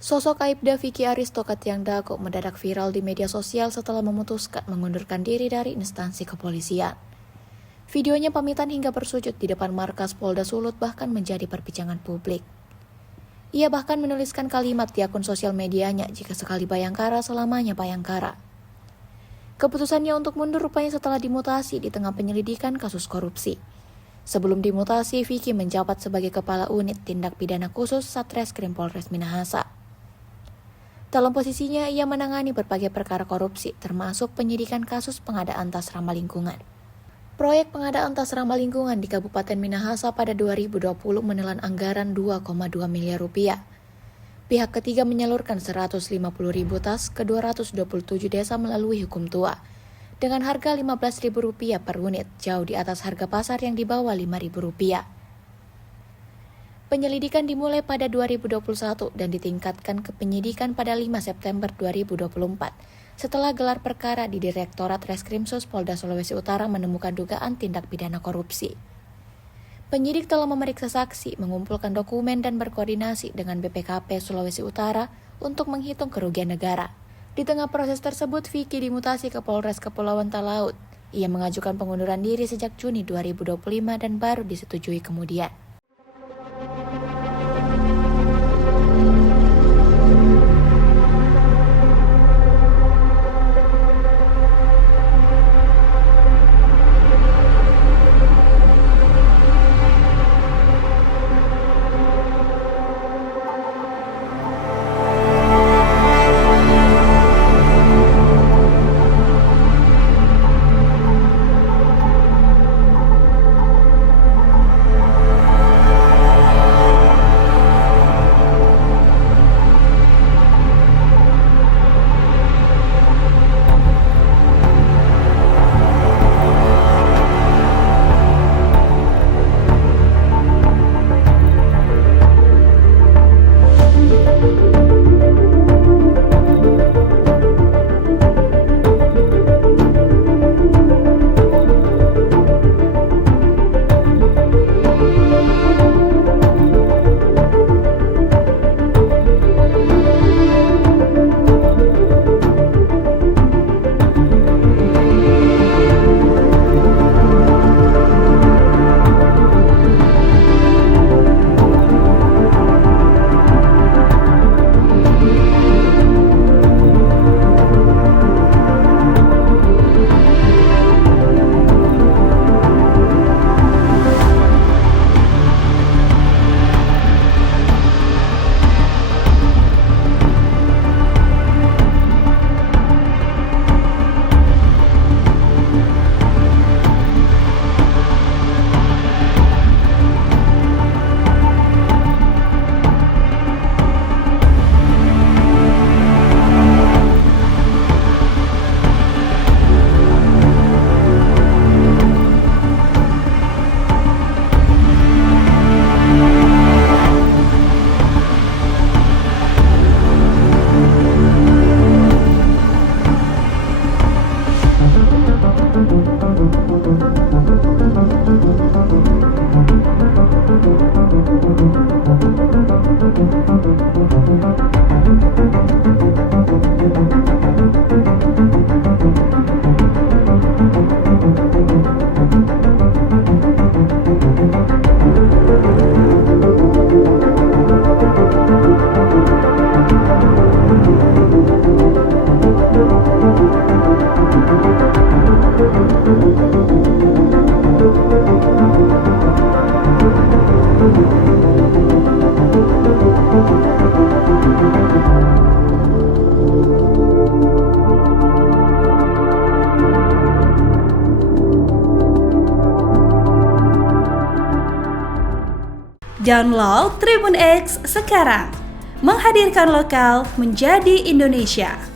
Sosok Aibda Vicky Aristokat yang Dago mendadak viral di media sosial setelah memutuskan mengundurkan diri dari instansi kepolisian. Videonya pamitan hingga bersujud di depan markas Polda Sulut bahkan menjadi perbincangan publik. Ia bahkan menuliskan kalimat di akun sosial medianya, jika sekali Bayangkara selamanya Bayangkara. Keputusannya untuk mundur rupanya setelah dimutasi di tengah penyelidikan kasus korupsi. Sebelum dimutasi, Vicky menjabat sebagai Kepala Unit Tindak Pidana Khusus Satreskrim Polres Minahasa. Dalam posisinya, ia menangani berbagai perkara korupsi, termasuk penyidikan kasus pengadaan tas ramah lingkungan. Proyek pengadaan tas ramah lingkungan di Kabupaten Minahasa pada 2020 menelan anggaran 2,2 miliar rupiah. Pihak ketiga menyalurkan 150.000 tas ke 227 desa melalui hukum tua, dengan harga Rp15.000 per unit, jauh di atas harga pasar yang di bawah Rp5.000. Penyelidikan dimulai pada 2021 dan ditingkatkan ke penyidikan pada 5 September 2024. Setelah gelar perkara di Direktorat Reskrimsus Polda Sulawesi Utara menemukan dugaan tindak pidana korupsi. Penyidik telah memeriksa saksi, mengumpulkan dokumen dan berkoordinasi dengan BPKP Sulawesi Utara untuk menghitung kerugian negara. Di tengah proses tersebut, Vicky dimutasi ke Polres Kepulauan Talaut. Ia mengajukan pengunduran diri sejak Juni 2025 dan baru disetujui kemudian. Download Tribun X sekarang, menghadirkan lokal menjadi Indonesia.